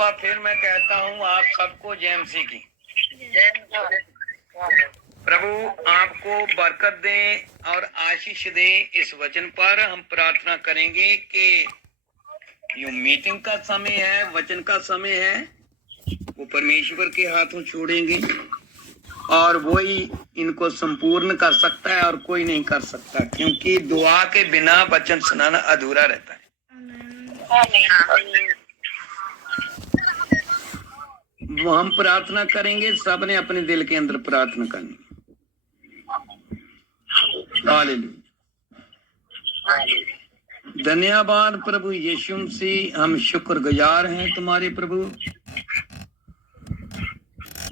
दफा फिर मैं कहता हूँ आप सबको जेएमसी की प्रभु आपको बरकत दें और आशीष दें। इस वचन पर हम प्रार्थना करेंगे कि ये मीटिंग का समय है, वचन का समय है, वो परमेश्वर के हाथों छोड़ेंगे और वही इनको संपूर्ण कर सकता है और कोई नहीं कर सकता, क्योंकि दुआ के बिना वचन सुनाना अधूरा रहता है। वो हम प्रार्थना करेंगे, सबने अपने दिल के अंदर प्रार्थना करनी। हालेलुया। धन्यवाद प्रभु यीशु मसीह, हम शुक्रगुजार हैं तुम्हारे प्रभु।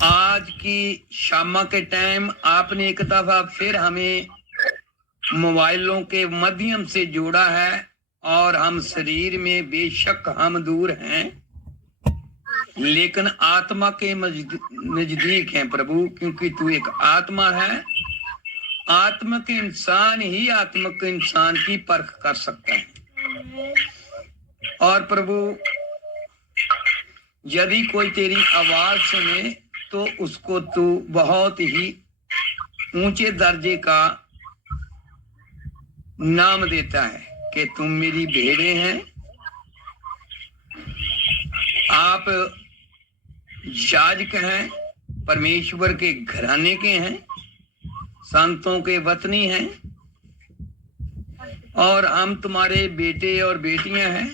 आज की शाम के टाइम आपने एक दफा फिर हमें मोबाइलों के माध्यम से जोड़ा है और हम शरीर में बेशक हम दूर हैं, लेकिन आत्मा के नजदीक हैं प्रभु, क्योंकि तू एक आत्मा है। आत्मिक इंसान ही आत्मिक इंसान की परख कर सकता है। और प्रभु यदि कोई तेरी आवाज सुने तो उसको तू बहुत ही ऊंचे दर्जे का नाम देता है कि तुम मेरी भेड़ें हैं। आप याजक हैं, परमेश्वर के घराने के हैं, संतों के वतनी हैं और हम तुम्हारे बेटे और बेटियां हैं।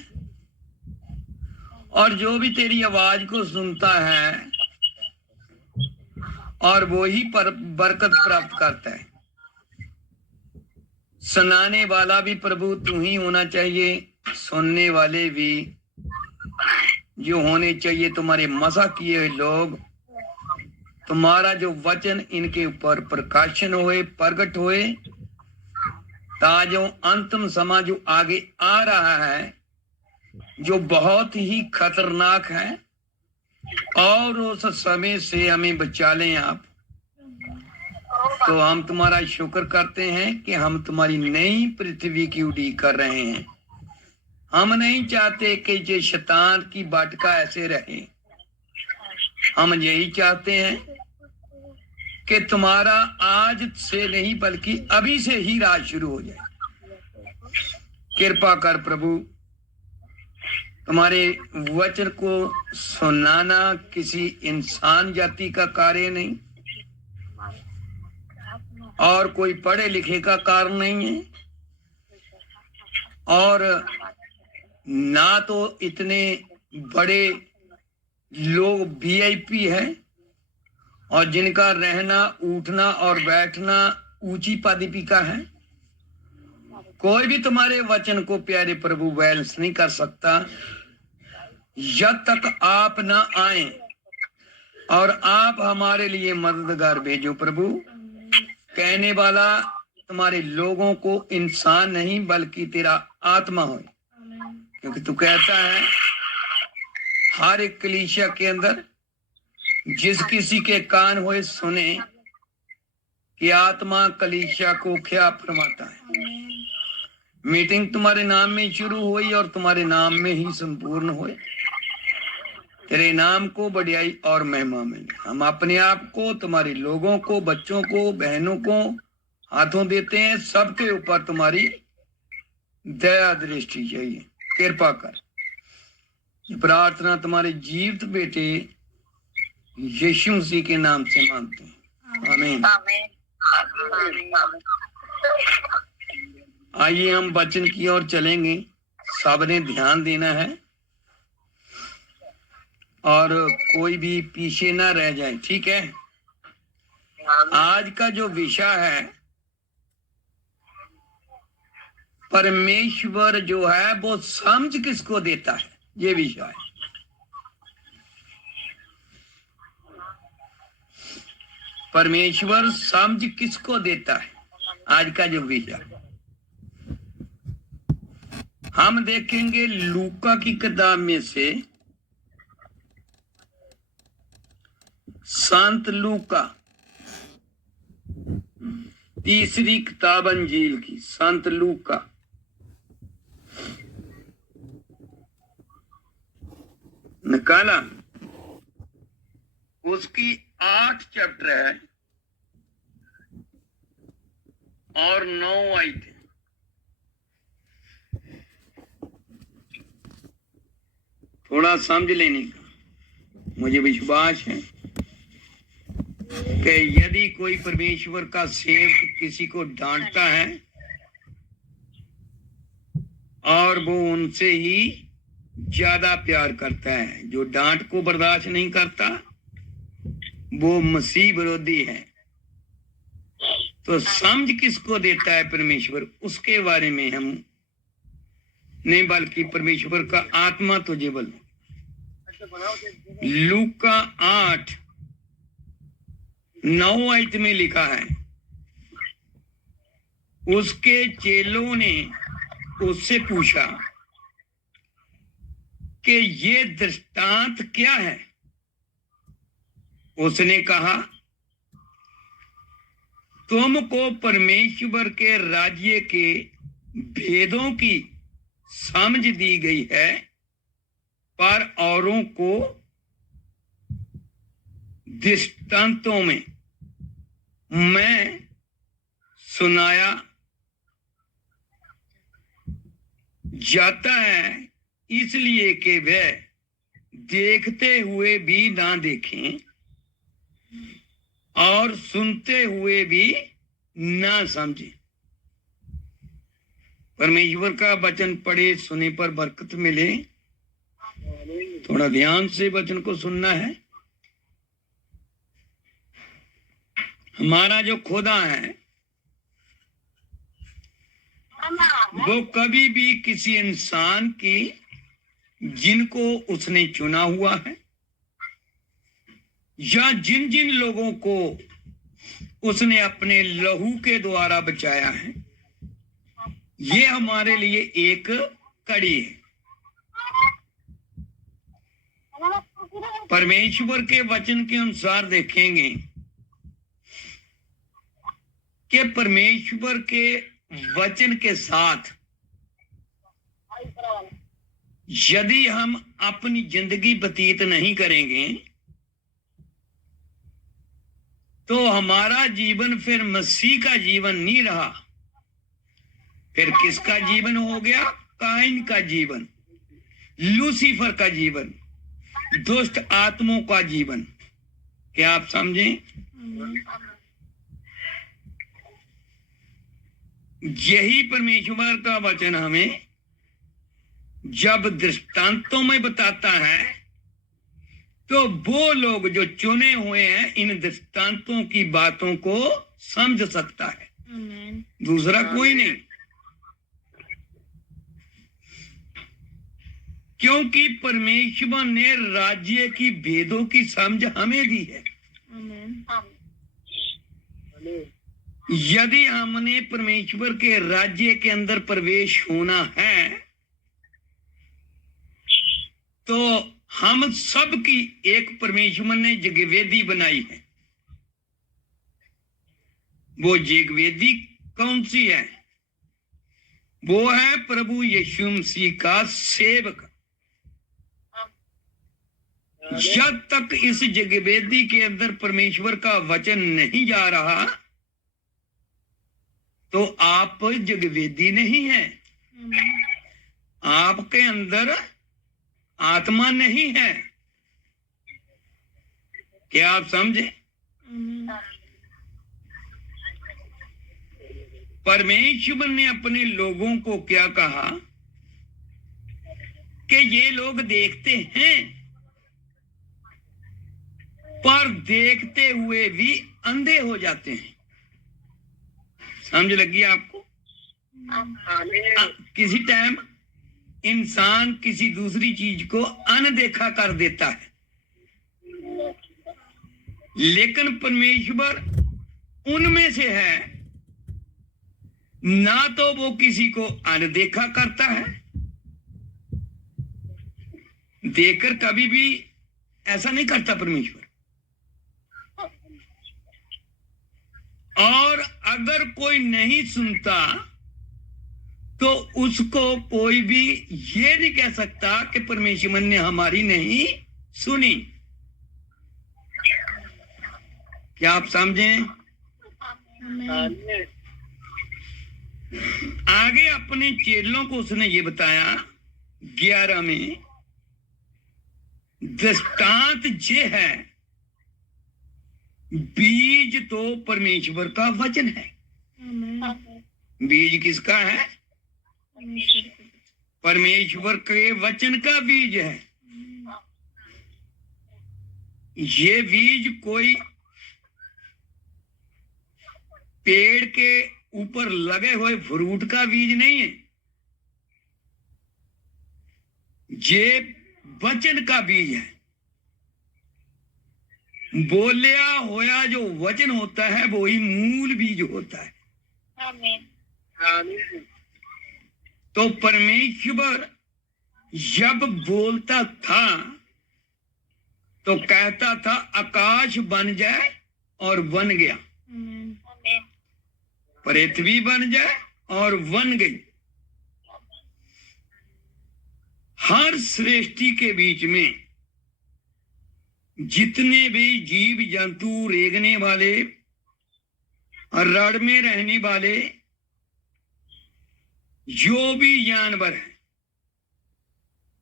और जो भी तेरी आवाज को सुनता है और वो ही पर बरकत प्राप्त करता है। सुनाने वाला भी प्रभु तू ही होना चाहिए, सुनने वाले भी जो होने चाहिए तुम्हारे मसा किए हुए लोग। तुम्हारा जो वचन इनके ऊपर प्रकाशन होए, प्रकट होए, ताजो अंतिम समय जो आगे आ रहा है, जो बहुत ही खतरनाक है, और उस समय से हमें बचा लें आप। तो हम तुम्हारा शुक्र करते हैं कि हम तुम्हारी नई पृथ्वी की उड़ीक कर रहे हैं। हम नहीं चाहते कि ये शैतान की बाटका ऐसे रहे। हम यही चाहते हैं कि तुम्हारा आज से नहीं बल्कि अभी से ही राज शुरू हो जाए। कृपा कर प्रभु, तुम्हारे वचन को सुनाना किसी इंसान जाति का कार्य नहीं और कोई पढ़े लिखे का कार्य नहीं है, और ना तो इतने बड़े लोग वीआईपी हैं और जिनका रहना उठना और बैठना ऊंची पदवी का है। कोई भी तुम्हारे वचन को प्यारे प्रभु बैलेंस नहीं कर सकता जब तक आप ना आए और आप हमारे लिए मददगार भेजो प्रभु। कहने वाला तुम्हारे लोगों को इंसान नहीं बल्कि तेरा आत्मा हो, क्योंकि तू कहता है हर एक कलीसिया के अंदर जिस किसी के कान होए सुने कि आत्मा कलीसिया को क्या फरमाता है। मीटिंग तुम्हारे नाम में शुरू हुई और तुम्हारे नाम में ही संपूर्ण हुए। तेरे नाम को बढ़ाई और महिमा मिले। हम अपने आप को, तुम्हारे लोगों को, बच्चों को, बहनों को हाथों देते हैं। सबके ऊपर तुम्हारी दया दृष्टि चाहिए। कृपा कर। प्रार्थना तुम्हारे जीवित बेटे यीशु मसीह के नाम से मांगते हैं, आमीन। आइए हम वचन की ओर चलेंगे। सबने ध्यान देना है और कोई भी पीछे ना रह जाए, ठीक है। आज का जो विषय है, परमेश्वर जो है वो समझ किसको देता है, ये विषय है। परमेश्वर समझ किसको देता है, आज का जो विषय। हम देखेंगे लूका की किताब में से, संत लूका तीसरी किताब अंजील की, संत लूका निकाला, उसकी 8 चैप्टर है और 9 आयतें। थोड़ा समझ लेने का मुझे विश्वास है कि यदि कोई परमेश्वर का सेवक किसी को डांटता है और वो उनसे ही ज्यादा प्यार करता है, जो डांट को बर्दाश्त नहीं करता वो मसीह विरोधी है। तो समझ किसको देता है परमेश्वर, उसके बारे में हम नहीं, बल्कि परमेश्वर का आत्मा तुझे बोल। लूका 8:9 आयत में लिखा है, उसके चेलों ने उससे पूछा कि ये दृष्टांत क्या है। उसने कहा, तुमको परमेश्वर के राज्य के भेदों की समझ दी गई है, पर औरों को दृष्टांतों में मैं सुनाया जाता है, इसलिए कि वे देखते हुए भी ना देखें और सुनते हुए भी ना समझें। परमेश्वर का वचन पढ़े सुने पर बरकत मिले। थोड़ा ध्यान से वचन को सुनना है। हमारा जो खुदा है वो कभी भी किसी इंसान की, जिनको उसने चुना हुआ है या जिन जिन लोगों को उसने अपने लहू के द्वारा बचाया है, ये हमारे लिए एक कड़ी है। परमेश्वर के वचन के अनुसार देखेंगे कि परमेश्वर के वचन के साथ यदि हम अपनी जिंदगी व्यतीत नहीं करेंगे तो हमारा जीवन फिर मसीह का जीवन नहीं रहा। फिर किसका जीवन हो गया? काइन का जीवन, लूसीफर का जीवन, दुष्ट आत्माओं का जीवन। क्या आप समझें? यही परमेश्वर का वचन हमें जब दृष्टांतों में बताता है तो वो लोग जो चुने हुए हैं इन दृष्टांतों की बातों को समझ सकता है, दूसरा कोई नहीं। क्योंकि परमेश्वर ने राज्य की भेदों की समझ हमें दी है। यदि हमने परमेश्वर के राज्य के अंदर प्रवेश होना है तो हम सब की एक परमेश्वर ने जगवेदी बनाई है। वो जगवेदी कौन सी है? वो है प्रभु यीशु मसीह का सेवक। जब तक इस जगवेदी के अंदर परमेश्वर का वचन नहीं जा रहा तो आप जगवेदी नहीं है, आपके अंदर आत्मा नहीं है। क्या आप समझे? परमेश्वर ने अपने लोगों को क्या कहा कि ये लोग देखते हैं पर देखते हुए भी अंधे हो जाते हैं। समझ लगी आपको? किसी टाइम इंसान किसी दूसरी चीज को अनदेखा कर देता है, लेकिन परमेश्वर उनमें से है, ना तो वो किसी को अनदेखा करता है, देखकर कभी भी ऐसा नहीं करता परमेश्वर। और अगर कोई नहीं सुनता तो उसको कोई भी ये नहीं कह सकता कि परमेश्वर ने हमारी नहीं सुनी। क्या आप समझें? आगे अपने चेलों को उसने ये बताया 11 में, दृष्टांत ये है, बीज तो परमेश्वर का वचन है। बीज किसका है? परमेश्वर के वचन का बीज है। ये बीज कोई पेड़ के ऊपर लगे हुए फ्रूट का बीज नहीं है, ये वचन का बीज है। बोलिया होया जो वचन होता है वही मूल बीज होता है। तो परमेश्वर जब बोलता था तो कहता था आकाश बन जाए और बन गया, पृथ्वी बन जाए और बन गई। हर सृष्टि के बीच में जितने भी जीव जंतु, रेंगने वाले, रड़ में रहने वाले, जो भी जानवर है,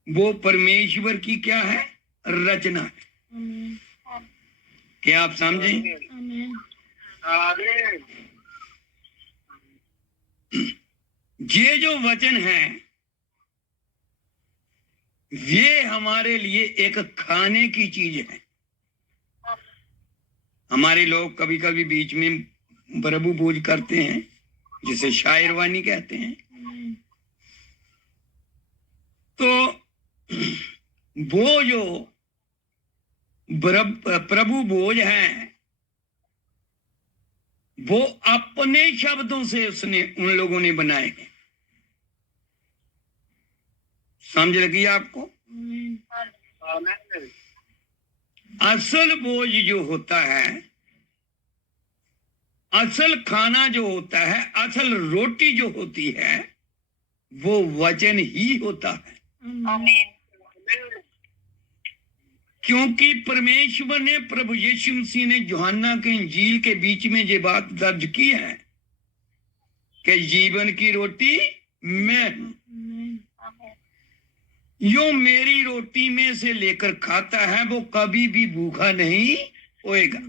वो परमेश्वर की क्या है? रचना है। क्या आप समझें? ये जो वचन है ये हमारे लिए एक खाने की चीज है। हमारे लोग कभी कभी बीच में प्रभु पूज करते हैं, जिसे शायरवानी कहते हैं। तो वो जो प्रभु भोज है वो अपने शब्दों से उसने उन लोगों ने बनाए हैं। समझ लगी आपको? असल भोज जो होता है, असल खाना जो होता है, असल रोटी जो होती है वो वचन ही होता है। क्योंकि परमेश्वर ने, प्रभु यीशु मसीह ने यूहन्ना के इंजील के बीच में ये बात दर्ज की है कि जीवन की रोटी मैं हूं, यो मेरी रोटी में से लेकर खाता है वो कभी भी भूखा नहीं होएगा।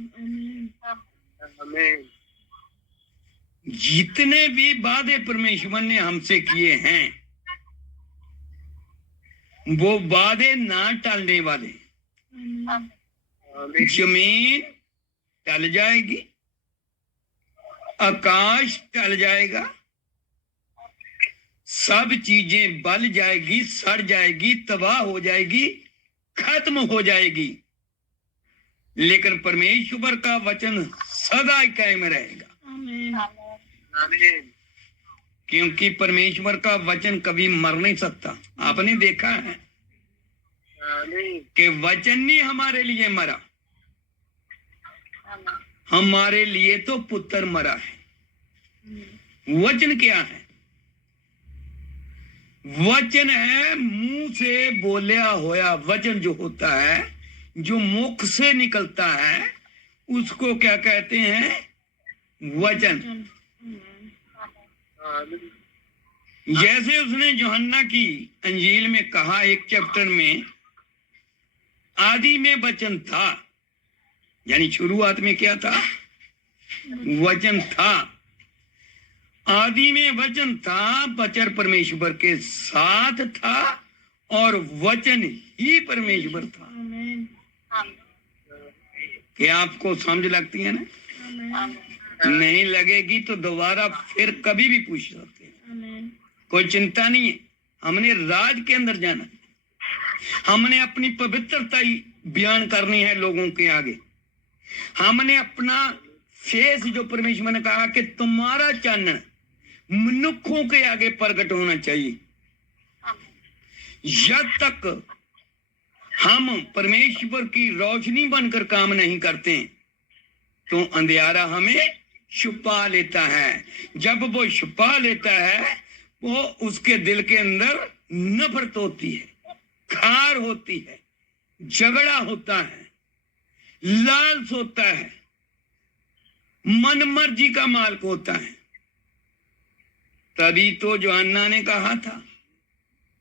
जितने भी वादे परमेश्वर ने हमसे किए हैं वो वादे ना टलने वाले। जमीन टल जाएगी, आकाश टल जाएगा, सब चीजें बल जाएगी, सड़ जाएगी, तबाह हो जाएगी, खत्म हो जाएगी, लेकिन परमेश्वर का वचन सदा कायम रहेगा। क्योंकि परमेश्वर का वचन कभी मर नहीं सकता। आपने देखा है कि वचन नहीं हमारे लिए मरा, हमारे लिए तो पुत्र मरा है। वचन क्या है? वचन है मुंह से बोलिया होया वचन जो होता है, जो मुख से निकलता है, उसको क्या कहते हैं? वचन। जैसे उसने यूहन्ना की अंजील में कहा, एक चैप्टर में, आदि में वचन था, यानी शुरुआत में क्या था? वचन था। आदि में वचन था, वचन परमेश्वर के साथ था और वचन ही परमेश्वर था। क्या आपको समझ लगती है ना? नहीं लगेगी तो दोबारा फिर कभी भी पूछ सकते हैं, कोई चिंता नहीं है। हमने राज के अंदर जाना, हमने अपनी पवित्रता बयान करनी है लोगों के आगे। हमने अपना फेस, जो परमेश्वर ने कहा कि तुम्हारा चानन मनुष्यों के आगे प्रकट होना चाहिए। जब तक हम परमेश्वर की रोशनी बनकर काम नहीं करते तो अंधियारा हमें छुपा लेता है। जब वो छुपा लेता है वो उसके दिल के अंदर नफरत होती है, खार होती है, झगड़ा होता है, लालच होता है, मन मर्जी का मालिक होता है। तभी तो यूहन्ना ने कहा था,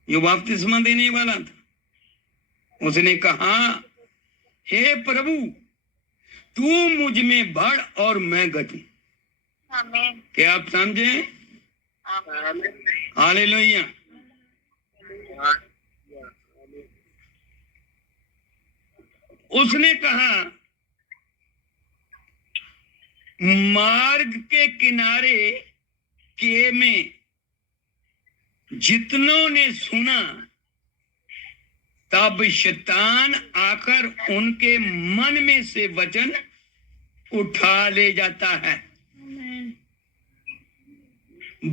जो बपतिस्मा देने वाला था, उसने कहा, हे प्रभु तू मुझ में बढ़ और मैं घटूं। क्या आप समझे? हालेलुया। उसने कहा, मार्ग के किनारे के में जितनों ने सुना, तब शैतान आकर उनके मन में से वचन उठा ले जाता है।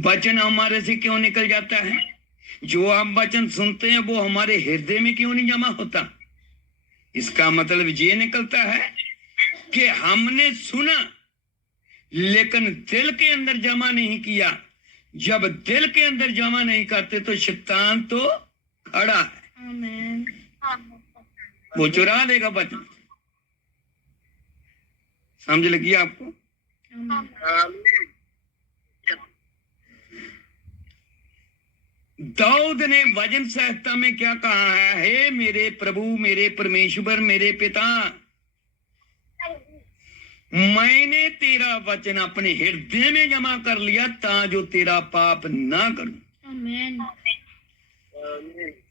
वचन हमारे से क्यों निकल जाता है? जो हम वचन सुनते हैं वो हमारे हृदय में क्यों नहीं जमा होता? इसका मतलब ये निकलता है कि हमने सुना लेकिन दिल के अंदर जमा नहीं किया। जब दिल के अंदर जमा नहीं करते तो शैतान तो खड़ा है, वो चुरा देगा वचन। समझ लगी आपको? दाऊद ने भजन संहिता में क्या कहा है? हे मेरे प्रभु, मेरे परमेश्वर, मेरे पिता, मैंने तेरा वचन अपने हृदय में जमा कर लिया ताजो तेरा पाप ना करूं।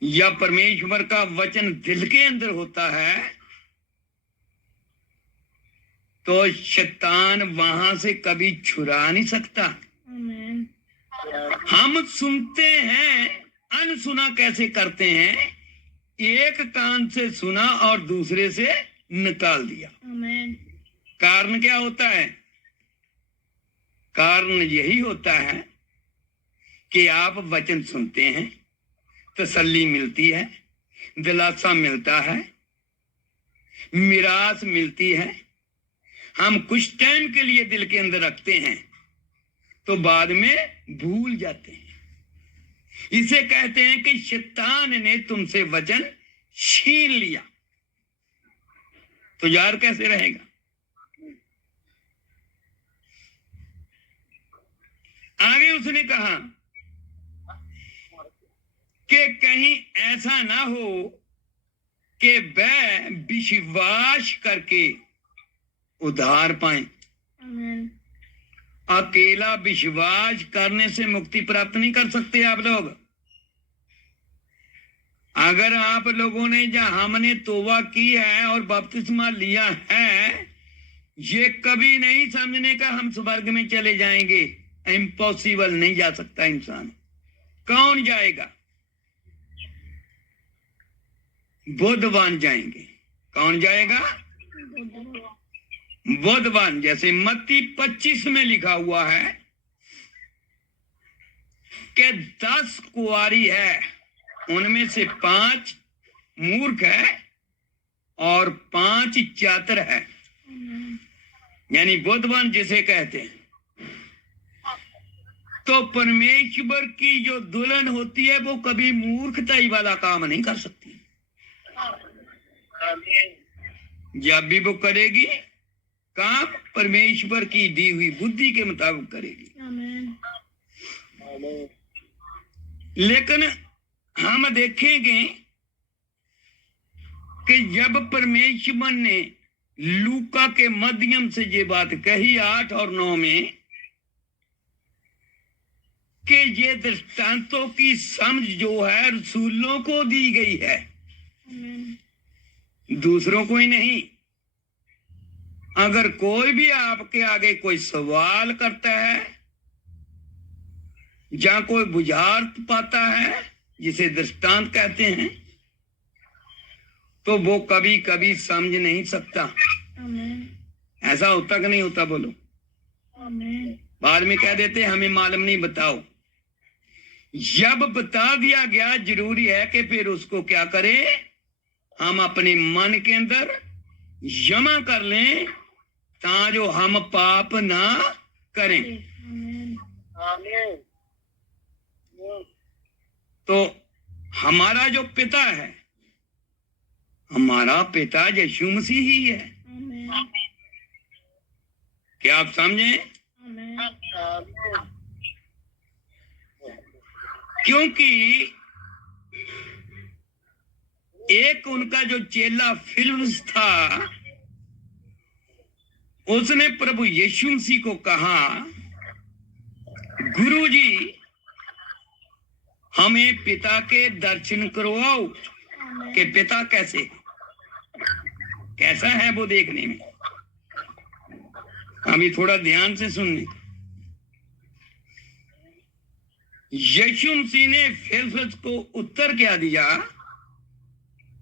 या परमेश्वर का वचन दिल के अंदर होता है तो शैतान वहां से कभी छुरा नहीं सकता। हम सुनते हैं, अनसुना कैसे करते हैं? एक कान से सुना और दूसरे से निकाल दिया। कारण क्या होता है? कारण यही होता है कि आप वचन सुनते हैं, तसल्ली मिलती है, दिलासा मिलता है, मिरास मिलती है, हम कुछ टाइम के लिए दिल के अंदर रखते हैं तो बाद में भूल जाते हैं। इसे कहते हैं कि शैतान ने तुमसे वचन छीन लिया। तो यार कैसे रहेगा? आगे उसने कहा कि कहीं ऐसा ना हो कि वह विश्वास करके उद्धार पाए। अकेला विश्वास करने से मुक्ति प्राप्त नहीं कर सकते आप लोग। अगर आप लोगों ने या हमने तौबा की है और बपतिस्मा लिया है, ये कभी नहीं समझने का हम स्वर्ग में चले जाएंगे। इम्पॉसिबल, नहीं जा सकता इंसान। कौन जाएगा? बुद्धवान जाएंगे। कौन जाएगा? बुद्धवान। जैसे मत्ती 25 में लिखा हुआ है कि 10 कुंवारी है, उनमें से 5 मूर्ख है और 5 चातर है। यानी बुद्धवान जिसे कहते हैं। तो परमेश्वर की जो दुल्हन होती है वो कभी मूर्खताई वाला काम नहीं कर सकती। जब भी वो करेगी काम परमेश्वर की दी हुई बुद्धि के मुताबिक करेगी। लेकिन हम देखेंगे कि जब परमेश्वर ने लूका के माध्यम से ये बात कही 8 और 9 में कि ये दृष्टांतों की समझ जो है रसूलों को दी गई है, दूसरों को ही नहीं। अगर कोई भी आपके आगे कोई सवाल करता है या कोई बुझार्थ पाता है, जिसे दृष्टांत कहते हैं, तो वो कभी कभी समझ नहीं सकता। ऐसा होता कि नहीं होता? बोलो। बाद में कह देते हमें मालूम नहीं, बताओ। जब बता दिया गया, जरूरी है कि फिर उसको क्या करें? हम अपने मन के अंदर जमा कर लें ताजो हम पाप ना करें। तो हमारा जो पिता है, हमारा पिता यीशु मसीह ही है। क्या आप समझे? क्योंकि एक उनका जो चेला फिलिप्पुस था, उसने प्रभु यीशु मसीह को कहा, गुरुजी हमें पिता के दर्शन करवाओ कि पिता कैसा है वो देखने में। अभी थोड़ा ध्यान से सुनने। यीशु मसीह ने फिलिप्पुस को उत्तर क्या दिया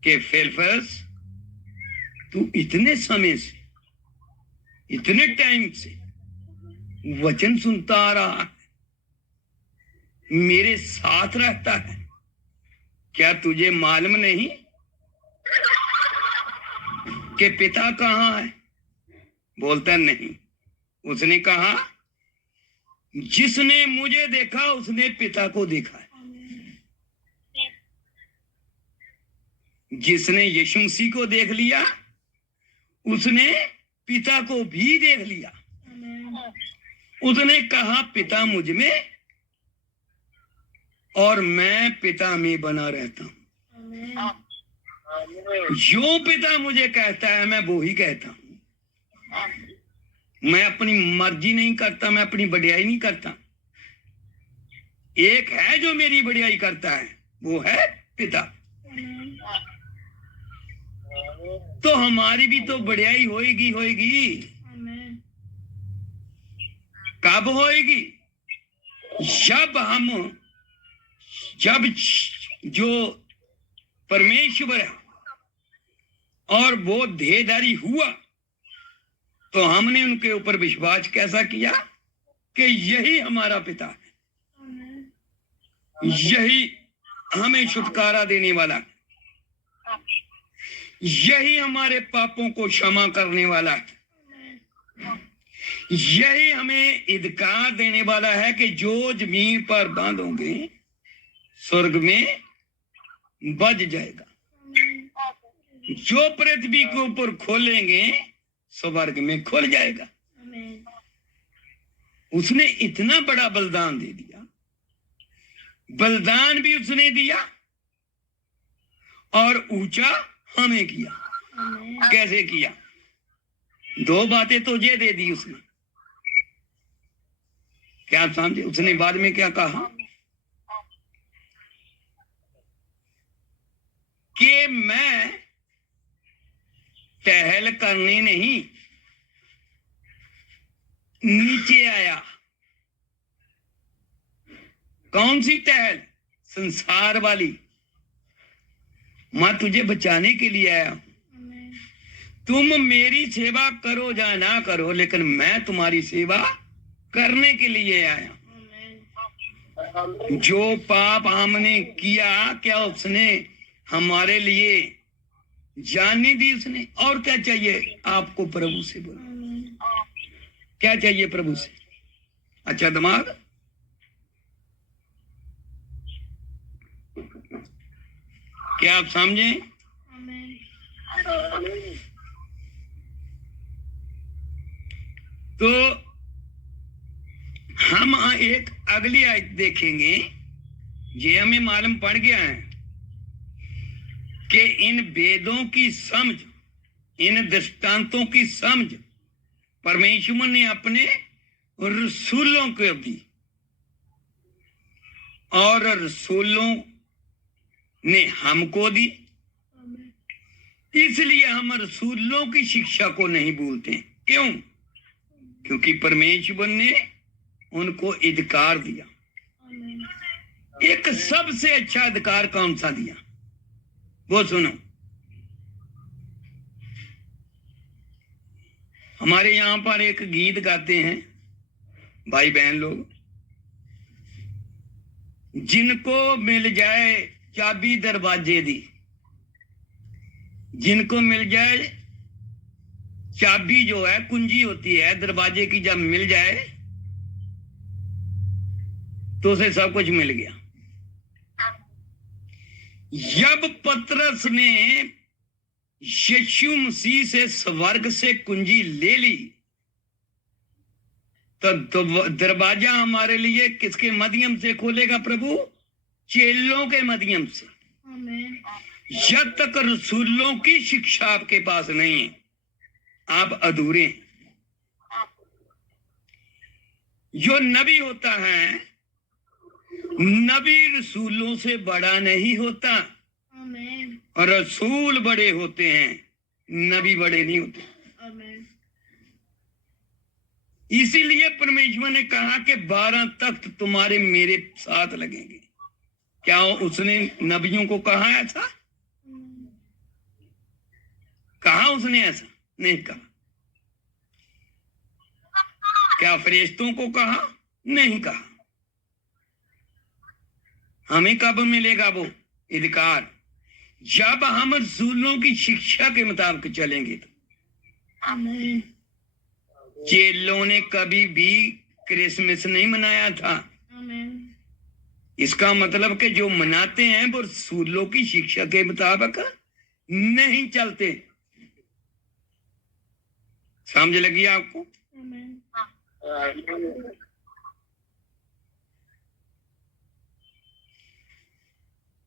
कि फिलिप्पुस, तू इतने समय से, इतने टाइम से वचन सुनता आ रहा है, मेरे साथ रहता है, क्या तुझे मालूम नहीं कि पिता कहाँ है? बोलता नहीं। उसने कहा, जिसने मुझे देखा उसने पिता को देखा है। जिसने यीशु मसीह को देख लिया उसने पिता को भी देख लिया। उसने कहा, पिता मुझ में और मैं पिता में बना रहता हूं। जो पिता मुझे कहता है मैं वो ही कहता हूं। मैं अपनी मर्जी नहीं करता, मैं अपनी बढ़ियाई नहीं करता। एक है जो मेरी बढ़ियाई करता है, वो है पिता। तो हमारी भी तो बढ़ियाई होएगी। कब होएगी? जब जो परमेश्वर है और वो देहधारी हुआ, तो हमने उनके ऊपर विश्वास कैसा किया कि यही हमारा पिता है, यही हमें छुटकारा देने वाला, यही हमारे पापों को क्षमा करने वाला है, यही हमें अधिकार देने वाला है कि जो जमीन पर बांधोगे स्वर्ग में बज जाएगा, जो पृथ्वी के ऊपर खोलेंगे स्वर्ग में खुल जाएगा। उसने इतना बड़ा बलिदान दे दिया। बलिदान भी उसने दिया और ऊंचा हमें किया। कैसे किया? दो बातें तो ये दे दी उसने। क्या आप समझे? उसने बाद में क्या कहा कि मैं टहल करने नहीं नीचे आया। कौन सी टहल? संसार वाली। मैं तुझे बचाने के लिए आया हूं। तुम मेरी सेवा करो या ना करो, लेकिन मैं तुम्हारी सेवा करने के लिए आया। जो पाप हमने किया, क्या उसने हमारे लिए जान नहीं दी उसने? और क्या चाहिए आपको प्रभु से? बोलो, क्या चाहिए प्रभु से? अच्छा दिमाग। क्या आप समझे? तो हम एक अगली आयत देखेंगे। ये हमें मालूम पड़ गया है कि इन वेदों की समझ, इन दृष्टांतों की समझ परमेश्वर ने अपने रसूलों को दी और रसूलों ने हमको दी। इसलिए हम रसूलों की शिक्षा को नहीं भूलते। क्यों? क्योंकि परमेश्वर ने उनको अधिकार दिया। एक सबसे अच्छा अधिकार कौन सा दिया? वो सुनो। हमारे यहां पर एक गीत गाते हैं भाई बहन लोग, जिनको मिल जाए चाबी दरवाजे दी, जिनको मिल जाए चाबी, जो है कुंजी होती है दरवाजे की, जब मिल जाए तो उसे सब कुछ मिल गया। जब पतरस ने यीशु मसीह से स्वर्ग से कुंजी ले ली तो दरवाजा हमारे लिए किसके माध्यम से खोलेगा प्रभु? चेलों के माध्यम से। जब तक रसूलों की शिक्षा आपके पास नहीं है, आप अधूरे हैं। जो नबी होता है, नबी रसूलों से बड़ा नहीं होता, और रसूल बड़े होते हैं, नबी बड़े नहीं होते। इसीलिए परमेश्वर ने कहा कि 12 तख्त तुम्हारे मेरे साथ लगेंगे। क्या उसने नबियों को कहा ऐसा? कहा उसने ऐसा? नहीं कहा। क्या फरिश्तों को कहा? नहीं कहा। हमें कब मिलेगा वो अधिकार? जब हम रसूलों की शिक्षा के मुताबिक चलेंगे। तो चेलों ने कभी भी क्रिसमस नहीं मनाया था। इसका मतलब कि जो मनाते हैं वो रसूलों की शिक्षा के मुताबिक नहीं चलते। समझ लगी आपको?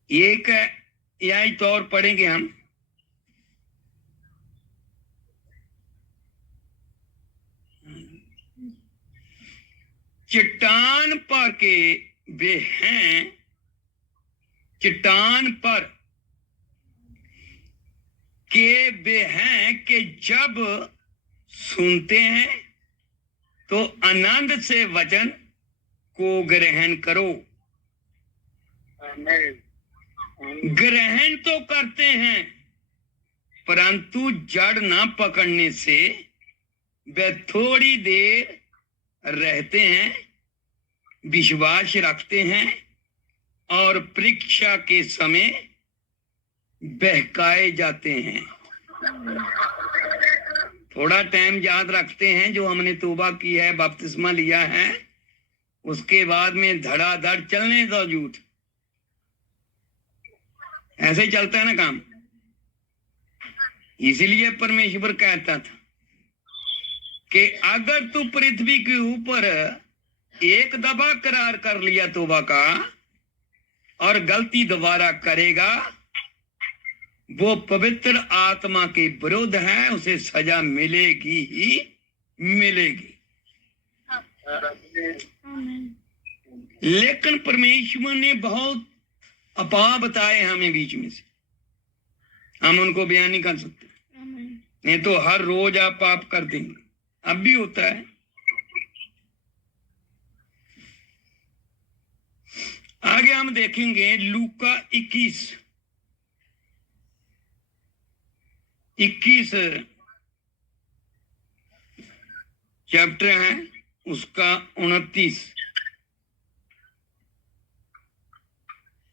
एक यही तौर पढ़ेंगे हम। चट्टान पर के वे हैं, चट्टान पर के वे हैं कि जब सुनते हैं तो आनंद से वचन को ग्रहण करो। ग्रहण तो करते हैं परंतु जड़ ना पकड़ने से वे थोड़ी देर रहते हैं, विश्वास रखते हैं और परीक्षा के समय बहकाए जाते हैं। थोड़ा टाइम याद रखते हैं, जो हमने तौबा की है, बपतिस्मा लिया है, उसके बाद में धड़ाधड़ चलने दो झूठ। ऐसे ही चलता है ना काम। इसीलिए परमेश्वर कहता था कि अगर तू पृथ्वी के ऊपर एक दफा करार कर लिया तौबा का और गलती दोबारा करेगा, वो पवित्र आत्मा के विरुद्ध है, उसे सजा मिलेगी ही मिलेगी। लेकिन परमेश्वर ने बहुत अपा बताए हमें बीच में से, हम उनको बयान नहीं कर सकते। नहीं तो हर रोज आप पाप कर देंगे। अब भी होता है। आगे हम देखेंगे लूका 21 चैप्टर है, उसका 29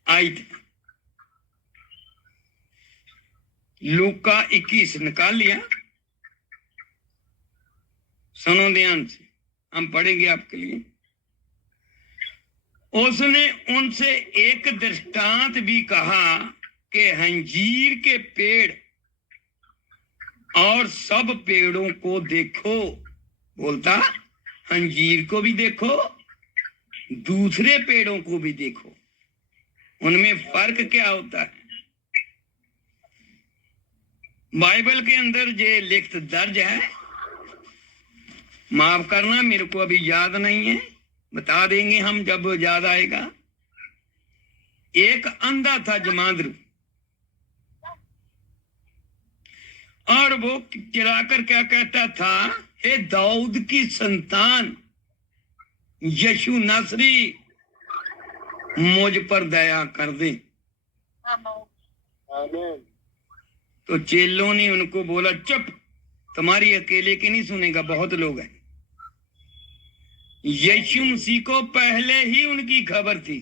आयत। लूका 21 निकाल लिया? सुनो ध्यान से, हम पढ़ेंगे आपके लिए। उसने उनसे एक दृष्टांत भी कहा कि अंजीर के पेड़ और सब पेड़ों को देखो। बोलता अंजीर को भी देखो, दूसरे पेड़ों को भी देखो, उनमें फर्क क्या होता है। बाइबल के अंदर ये लिखत दर्ज है, माफ करना मेरे को अभी याद नहीं है, बता देंगे हम जब याद आएगा। एक अंधा था जमांद्रू, और वो चिल्लाकर क्या कहता था, हे दाऊद की संतान यीशु नासरी, मुझ पर दया कर दे। तो चेलों ने उनको बोला, चुप, तुम्हारी अकेले की नहीं सुनेगा, बहुत लोग हैं। यीशु मसीह को पहले ही उनकी खबर थी,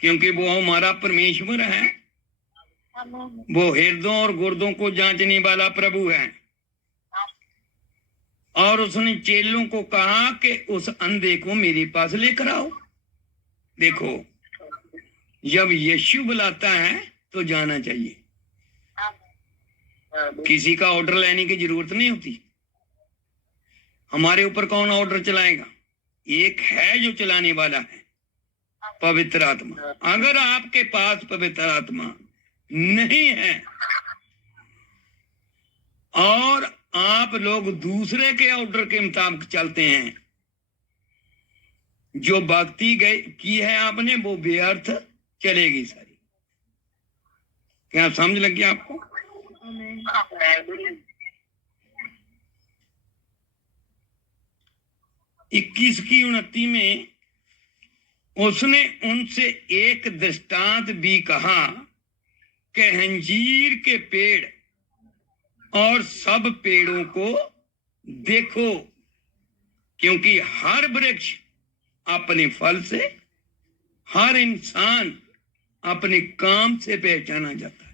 क्योंकि वो हमारा परमेश्वर है, वो हृदयों और गुर्दों को जांचने वाला प्रभु है। और उसने चेलों को कहा कि उस अंधे को मेरे पास लेकर आओ। देखो, जब यीशु बुलाता है तो जाना चाहिए। किसी का ऑर्डर लेने की जरूरत नहीं होती। हमारे ऊपर कौन ऑर्डर चलाएगा? एक है जो चलाने वाला है, पवित्र आत्मा। अगर आपके पास पवित्र आत्मा नहीं है और आप लोग दूसरे के ऑर्डर के मुताबिक चलते हैं, जो भक्ति की है आपने वो व्यर्थ चलेगी सारी। क्या समझ लग गया आपको? 21 की 29 में उसने उनसे एक दृष्टांत भी कहा कि अंजीर के पेड़ और सब पेड़ों को देखो, क्योंकि हर वृक्ष अपने फल से, हर इंसान अपने काम से पहचाना जाता है।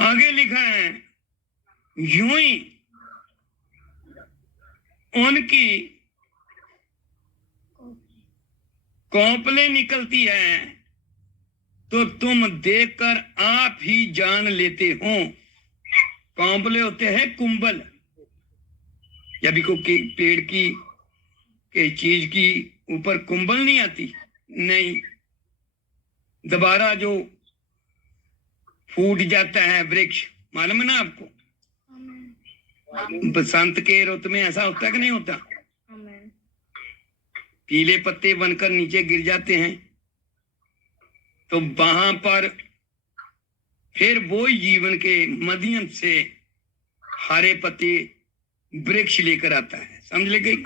आगे लिखा है, यूं ही उनकी कौपले निकलती है तो तुम देखकर आप ही जान लेते हो। कौपले होते हैं कुंबल। जब को पेड़ की चीज की ऊपर कुंबल नहीं आती, नहीं, दोबारा जो फूट जाता है वृक्ष, मालूम है ना आपको? बसंत के रुत में ऐसा होता है कि नहीं होता? पीले पत्ते बनकर नीचे गिर जाते हैं, तो वहां पर फिर वो जीवन के माध्यम से हरे पत्ते वृक्ष लेकर आता है। समझ ले गई?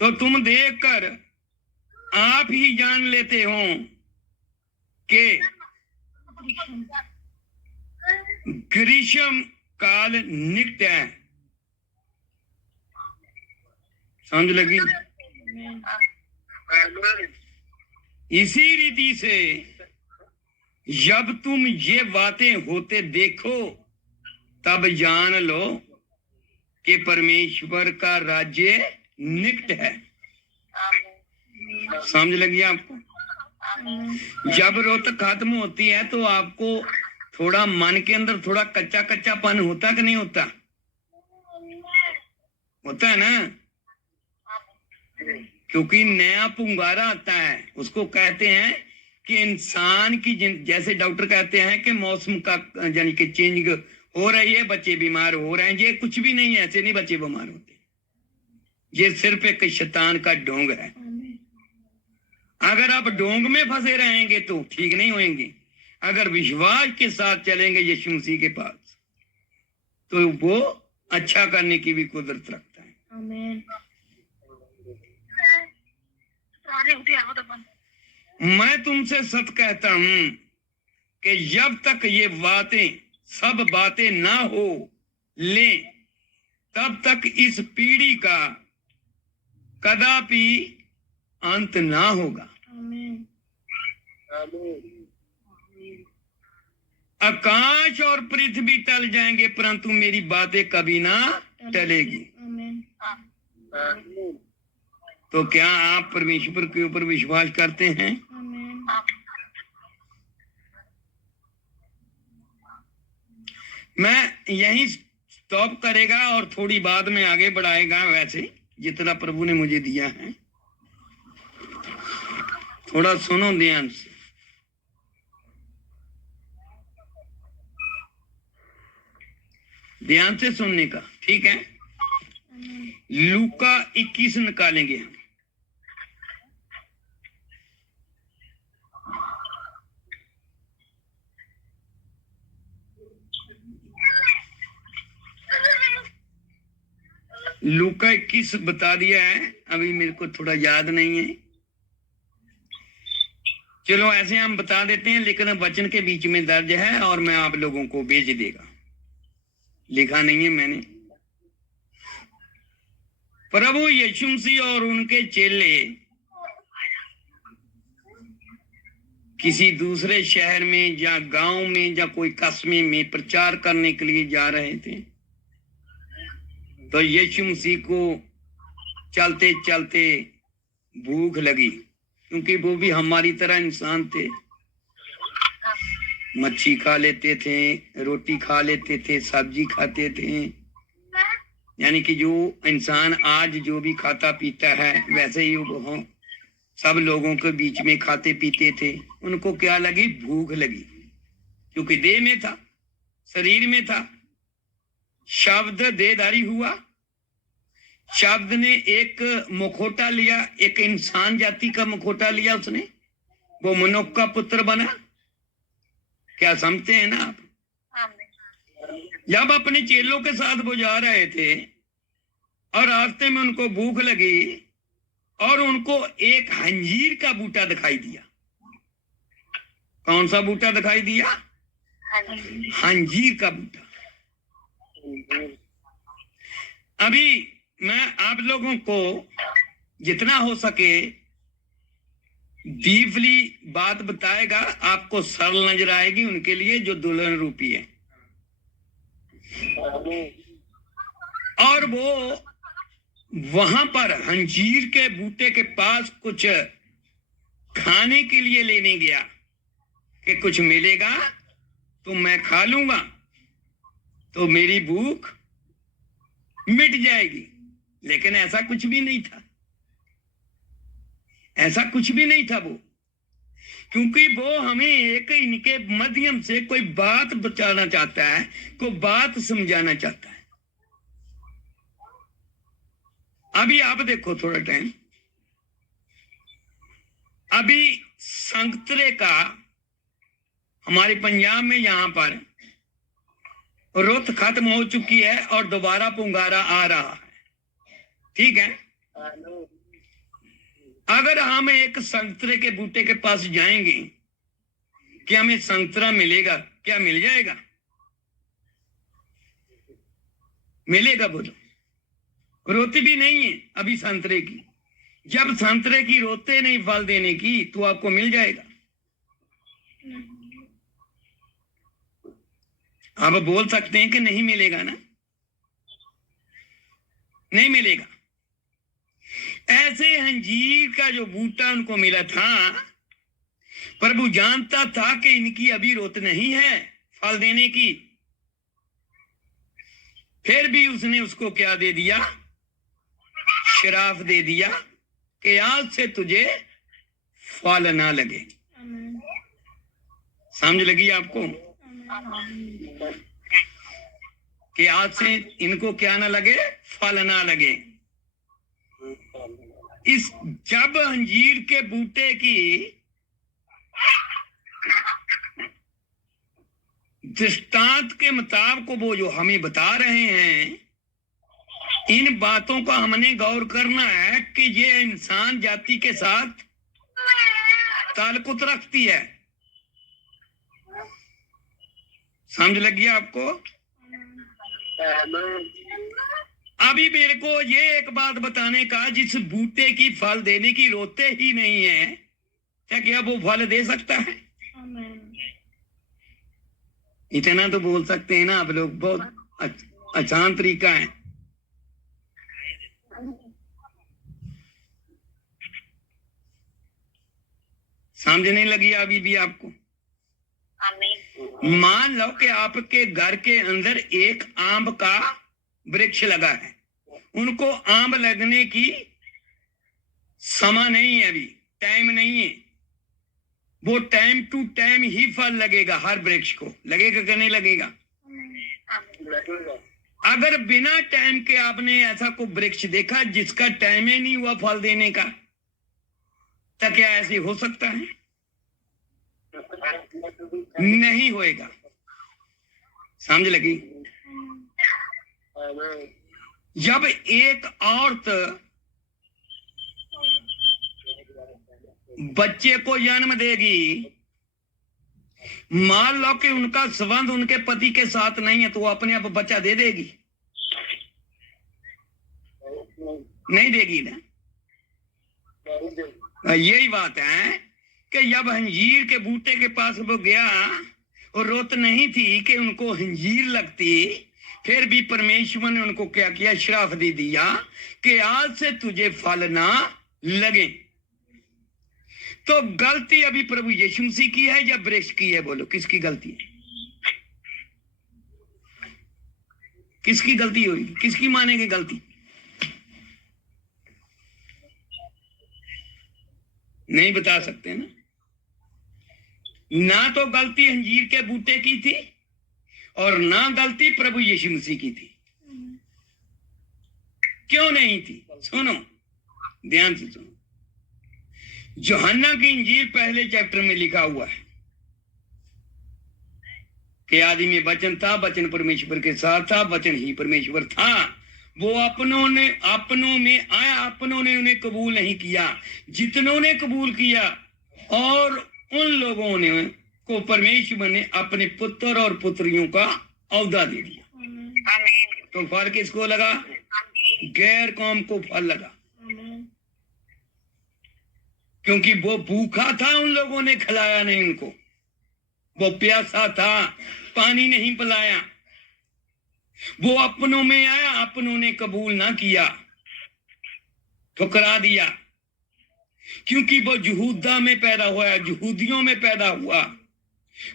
तो तुम देखकर आप ही जान लेते हो कि ग्रीष्म काल नित्य है। समझ लगी? इसी रीति से जब तुम ये बातें होते देखो तब जान लो कि परमेश्वर का राज्य निकट है। समझ लगी आपको? जब रुत खत्म होती है तो आपको थोड़ा मन के अंदर थोड़ा कच्चा कच्चापन होता कि नहीं होता? होता है ना, क्योंकि नया पुंगारा आता है। उसको कहते हैं कि इंसान की जैसे डॉक्टर कहते हैं कि मौसम का यानी कि चेंज हो रही है, बच्चे बीमार हो रहे हैं। ये कुछ भी नहीं है, ऐसे नहीं बच्चे बीमार होते। ये सिर्फ एक शैतान का ढोंग है। अगर आप ढोंग में फंसे रहेंगे तो ठीक नहीं होंगे। अगर विश्वास के साथ चलेंगे यीशु मसीह के पास तो वो अच्छा करने की भी कुदरत रखता है। आमीन। मैं तुमसे सच कहता हूं कि जब तक ये सब बातें ना हो ले तब तक इस पीढ़ी का कदापि अंत ना होगा। आमीन। आकाश और पृथ्वी टल जाएंगे परंतु मेरी बातें कभी ना टलेगी। तो क्या आप परमेश्वर के ऊपर विश्वास करते हैं? मैं यहीं स्टॉप करेगा और थोड़ी बाद में आगे बढ़ाएगा, वैसे जितना प्रभु ने मुझे दिया है। थोड़ा सुनो ध्यान से। ध्यान से सुनने का, ठीक है? लूका 21 निकालेंगे हम। लूका 21 बता दिया है, अभी मेरे को थोड़ा याद नहीं है। चलो ऐसे हम बता देते हैं, लेकिन वचन के बीच में दर्ज है और मैं आप लोगों को भेज देगा। लिखा नहीं है मैंने। प्रभु यीशु मसीह और उनके चेले किसी दूसरे शहर में या गांव में या कोई कस्बे में प्रचार करने के लिए जा रहे थे। तो यीशु मसीह को चलते चलते भूख लगी, क्योंकि वो भी हमारी तरह इंसान थे। मच्छी खा लेते थे, रोटी खा लेते थे, सब्जी खाते थे, यानी कि जो इंसान आज जो भी खाता पीता है वैसे ही वो सब लोगों के बीच में खाते पीते थे। उनको क्या लगी? भूख लगी, क्योंकि देह में था, शरीर में था। शब्द देहधारी हुआ, शब्द ने एक मुखौटा लिया, एक इंसान जाति का मुखौटा लिया उसने, वो मनुष्य का पुत्र बना। क्या समझते हैं ना आप? जब अपने चेलों के साथ वो जा रहे थे और रास्ते में उनको भूख लगी और उनको एक अंजीर का बूटा दिखाई दिया। कौन सा बूटा दिखाई दिया? अंजीर का बूटा। अभी मैं आप लोगों को जितना हो सके डीपली बात बताएगा, आपको सरल नजर आएगी उनके लिए जो दुल्हन रूपी है। और वो वहां पर अंजीर के बूटे के पास कुछ खाने के लिए लेने गया कि कुछ मिलेगा तो मैं खा लूंगा, तो मेरी भूख मिट जाएगी। लेकिन ऐसा कुछ भी नहीं था, ऐसा कुछ भी नहीं था वो, क्योंकि वो हमें एक इनके माध्यम से कोई बात बताना चाहता है, कोई बात समझाना चाहता है। अभी आप देखो थोड़ा टाइम, अभी संतरे का हमारे पंजाब में यहां पर रुत खत्म हो चुकी है और दोबारा पुंगारा आ रहा है, ठीक है। अगर हम एक संतरे के बूटे के पास जाएंगे कि हमें संतरा मिलेगा, क्या मिल जाएगा? मिलेगा? बोलो। रोती भी नहीं है अभी संतरे की। जब संतरे की रोते नहीं फल देने की तो आपको मिल जाएगा। आप बोल सकते हैं कि नहीं मिलेगा ना, नहीं मिलेगा। ऐसे अंजीर का जो बूटा उनको मिला था, प्रभु जानता था कि इनकी अभी रोत नहीं है फल देने की, फिर भी उसने उसको क्या दे दिया? श्राप दे दिया कि आज से तुझे फल ना लगे। समझ लगी आपको? कि आज से इनको क्या ना लगे? फल ना लगे। इस जब अंजीर के बूटे की दृष्टांत के मुताबिक वो जो हमें बता रहे हैं, इन बातों का हमने गौर करना है कि ये इंसान जाति के साथ ताल्लुक रखती है। समझ लगी आपको? अभी मेरे को ये एक बात बताने का, जिस बूटे की फल देने की रोते ही नहीं है, क्या वो फल दे सकता है? इतना तो बोल सकते हैं ना आप लोग, बहुत आसान तरीका है। समझ नहीं लगी अभी भी आपको? मान लो कि आपके घर के अंदर एक आम का वृक्ष लगा है, उनको आम लगने की समय नहीं है, अभी टाइम नहीं है। वो टाइम टू टाइम ही फल लगेगा, हर वृक्ष को लगेगा कि नहीं लगेगा? अगर बिना टाइम के आपने ऐसा कोई वृक्ष देखा जिसका टाइम ही नहीं हुआ फल देने का, तो क्या ऐसे हो सकता है? नहीं होएगा। समझ लगी? जब एक औरत बच्चे को जन्म देगी, मान लो कि उनका संबंध उनके पति के साथ नहीं है, तो वो अपने आप बच्चा दे देगी? नहीं देगी ना। यही बात है कि जब अंजीर के बूटे के पास वो गया और रोत नहीं थी कि उनको अंजीर लगती, फिर भी परमेश्वर ने उनको क्या किया, श्राप दे दिया कि आज से तुझे फल ना लगे। तो गलती अभी प्रभु यीशु मसीह की है या वृक्ष की है? बोलो किसकी गलती है? किसकी गलती होगी? किसकी मानेंगे गलती? नहीं बता सकते ना। ना तो गलती अंजीर के बूटे की थी और ना गलती प्रभु यीशु मसीह की थी। क्यों नहीं थी? सुनो, ध्यान से सुनो। यूहन्ना की इंजील पहले चैप्टर में लिखा हुआ है कि आदि में वचन था, वचन परमेश्वर के साथ था, वचन ही परमेश्वर था। वो अपनों में आया, अपनों ने उन्हें कबूल नहीं किया। जितनों ने कबूल किया और उन लोगों ने को परमेश्वर ने अपने पुत्र और पुत्रियों का औदा दे दिया। तो फल किसको लगा? गैर कौम को फल लगा, क्योंकि वो भूखा था, उन लोगों ने खिलाया नहीं उनको। वो प्यासा था, पानी नहीं पिलाया। वो अपनों में आया, अपनों ने कबूल ना किया, ठुकरा दिया, क्योंकि वो यहूदा में पैदा हुआ, यहूदियों में पैदा हुआ।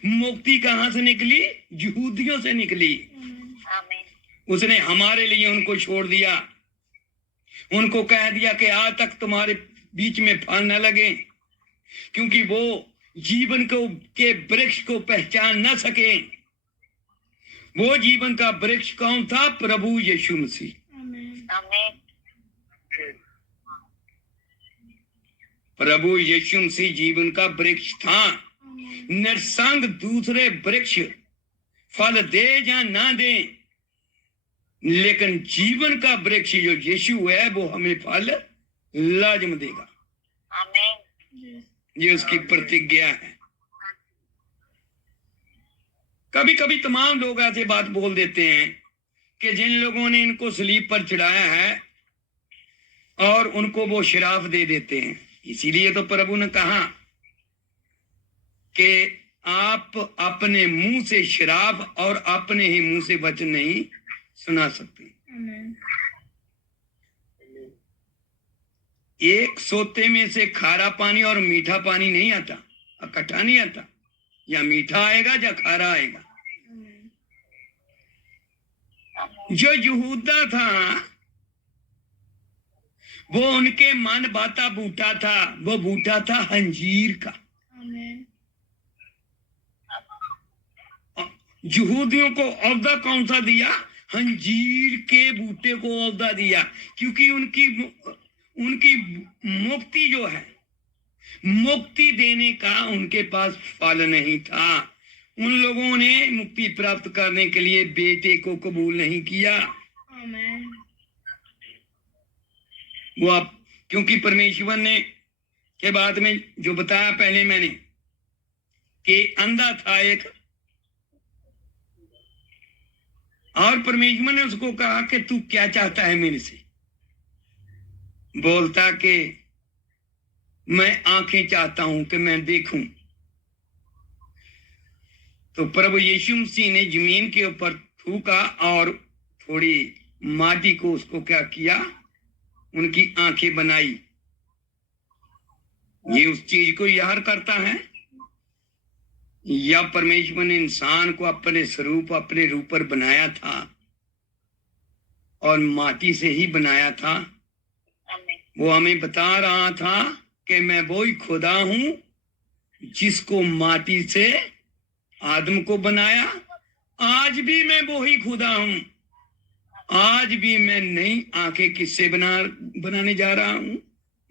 मुक्ति कहां से निकली? यहूदियों से निकली। उसने हमारे लिए उनको छोड़ दिया, उनको कह दिया कि आज तक तुम्हारे बीच में फल न लगे, क्योंकि वो जीवन को के वृक्ष को पहचान न सके। वो जीवन का वृक्ष कौन था? प्रभु यीशु मसीह। प्रभु यीशु मसीह जीवन का वृक्ष था। निरसंग दूसरे वृक्ष फल दे या ना दे, लेकिन जीवन का वृक्ष जो यीशु है वो हमें फल लाजम देगा। ये उसकी प्रतिज्ञा है। कभी कभी तमाम लोग ऐसे बात बोल देते हैं कि जिन लोगों ने इनको सलीब पर चढ़ाया है और उनको वो श्राप दे देते हैं। इसीलिए तो प्रभु ने कहा कि आप अपने मुंह से श्राप और अपने ही मुंह से वचन नहीं सुना सकते। एक सोते में से खारा पानी और मीठा पानी नहीं आता, इकट्ठा नहीं आता। या मीठा आएगा या खारा आएगा। जो यहूदा था वो उनके मन बाता बूटा था, वो बूटा था अंजीर का। यहूदियों को औदा कौन सा दिया? अंजीर के बूटे को औदा दिया, क्योंकि उनकी मुक्ति जो है, मुक्ति देने का उनके पास फल नहीं था। उन लोगों ने मुक्ति प्राप्त करने के लिए बेटे को कबूल नहीं किया। वो आप, क्योंकि परमेश्वर ने के बाद में जो बताया पहले मैंने कि अंधा था एक, और परमेश्वर ने उसको कहा कि तू क्या चाहता है मेरे से? बोलता कि मैं आंखें चाहता हूं कि मैं देखूं। तो प्रभु यीशु मसीह ने जमीन के ऊपर थूका और थोड़ी माटी को उसको क्या किया? उनकी आंखें बनाई। ये उस चीज को याद करता है, या परमेश्वर ने इंसान को अपने स्वरूप अपने रूप पर बनाया था और माटी से ही बनाया था। वो हमें बता रहा था कि मैं वही खुदा हूं जिसको माटी से आदम को बनाया। आज भी मैं वही खुदा हूं। आज भी मैं नई आंखें किससे बनाने जा रहा हूं?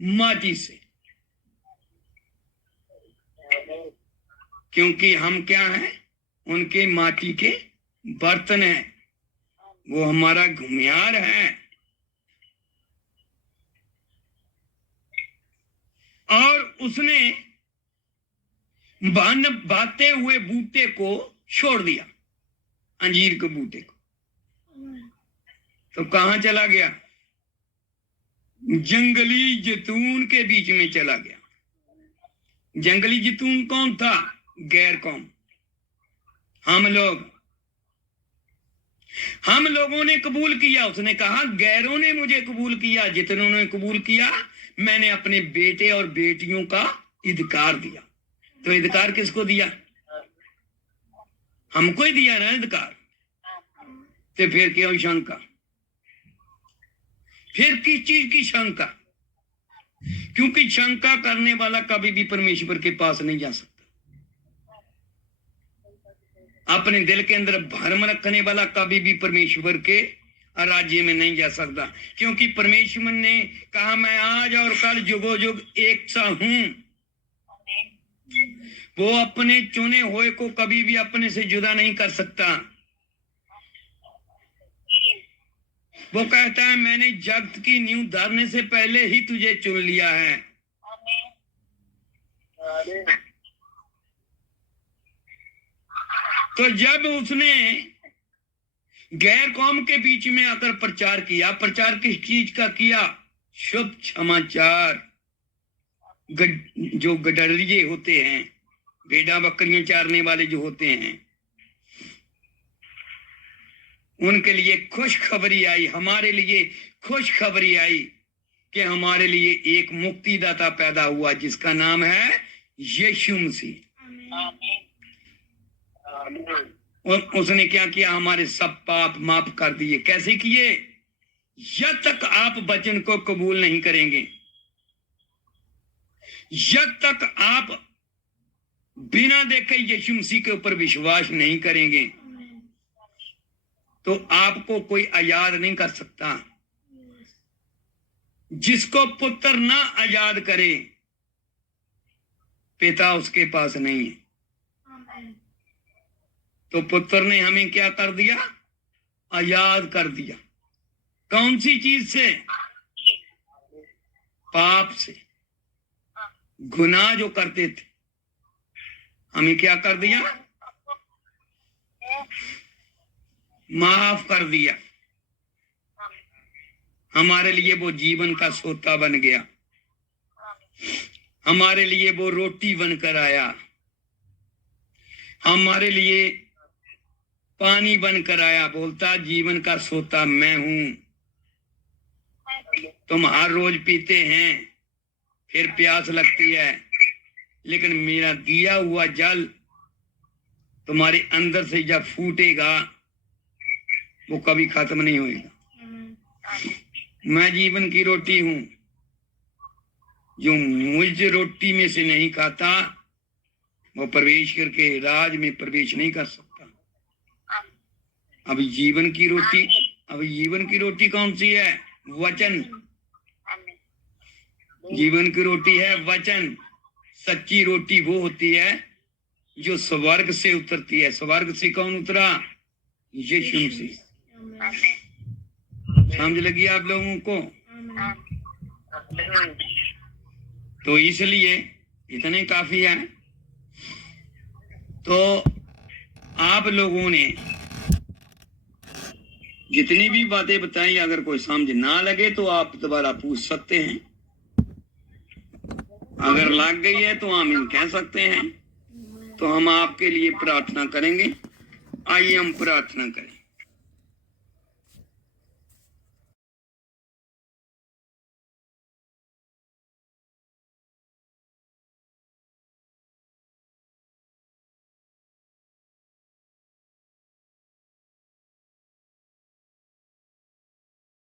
माटी से। क्योंकि हम क्या हैं? उनके माटी के बर्तन हैं। वो हमारा घुमियार है। और उसने बाते हुए बूटे को छोड़ दिया, अंजीर के बूटे को। तो कहां चला गया? जंगली जैतून के बीच में चला गया। जंगली जैतून कौन था? गैर कौम। हम लोग हम लोगों ने कबूल किया, उसने कहा गैरों ने मुझे कबूल किया, जितनों ने कबूल किया मैंने अपने बेटे और बेटियों का अधिकार दिया। तो अधिकार किसको दिया? हमको ही दिया ना अधिकार। तो फिर क्यों शंका? फिर किस चीज की शंका? क्योंकि शंका करने वाला कभी भी परमेश्वर के पास नहीं जा सकता। अपने दिल के अंदर भ्रम रखने वाला कभी भी परमेश्वर के राज्य में नहीं जा सकता, क्योंकि परमेश्वर ने कहा मैं आज और कल जुगो जुग एक सा हूं। वो अपने चुने हुए को कभी भी अपने से जुदा नहीं कर सकता। वो कहता है मैंने जगत की नींव धरने से पहले ही तुझे चुन लिया है। तो जब उसने गैर कौम के बीच में आकर प्रचार किया, प्रचार किस चीज का किया? शुभ समाचार। जो गडरिये होते हैं, भेड़ा बकरियां चारने वाले जो होते हैं, उनके लिए खुशखबरी आई, हमारे लिए खुशखबरी आई कि हमारे लिए एक मुक्तिदाता पैदा हुआ जिसका नाम है यीशु मसीह। उसने क्या किया? हमारे सब पाप माफ कर दिए। कैसे किए? जब तक आप वचन को कबूल नहीं करेंगे, जब तक आप बिना देखे यीशु मसीह के ऊपर विश्वास नहीं करेंगे, तो आपको कोई आजाद नहीं कर सकता। जिसको पुत्र ना आजाद करे, पिता उसके पास नहीं है। तो पुत्र ने हमें क्या कर दिया? आजाद कर दिया। कौन सी चीज से? पाप से। गुनाह जो करते थे, हमें क्या कर दिया? माफ कर दिया। हमारे लिए वो जीवन का सोता बन गया, हमारे लिए वो रोटी बनकर आया, हमारे लिए पानी बनकर आया। बोलता जीवन का सोता मैं हूं। तुम हर रोज पीते हैं, फिर प्यास लगती है, लेकिन मेरा दिया हुआ जल तुम्हारे अंदर से जब फूटेगा वो कभी खत्म नहीं होएगा। मैं जीवन की रोटी हूं। जो मुझ रोटी में से नहीं खाता वो परमेश्वर के राज में प्रवेश नहीं कर सकता। अब जीवन की रोटी कौन सी है? वचन। जीवन की रोटी है वचन। सच्ची रोटी वो होती है जो स्वर्ग से उतरती है। स्वर्ग से कौन उतरा? यीशु मसीह। समझ लगी आप लोगों को? तो इसलिए इतने काफी है। तो आप लोगों ने जितनी भी बातें बताई, अगर कोई समझ ना लगे तो आप दोबारा पूछ सकते हैं। अगर लग गई है तो आमीन कह सकते हैं। तो हम आपके लिए प्रार्थना करेंगे। आइए हम प्रार्थना करें।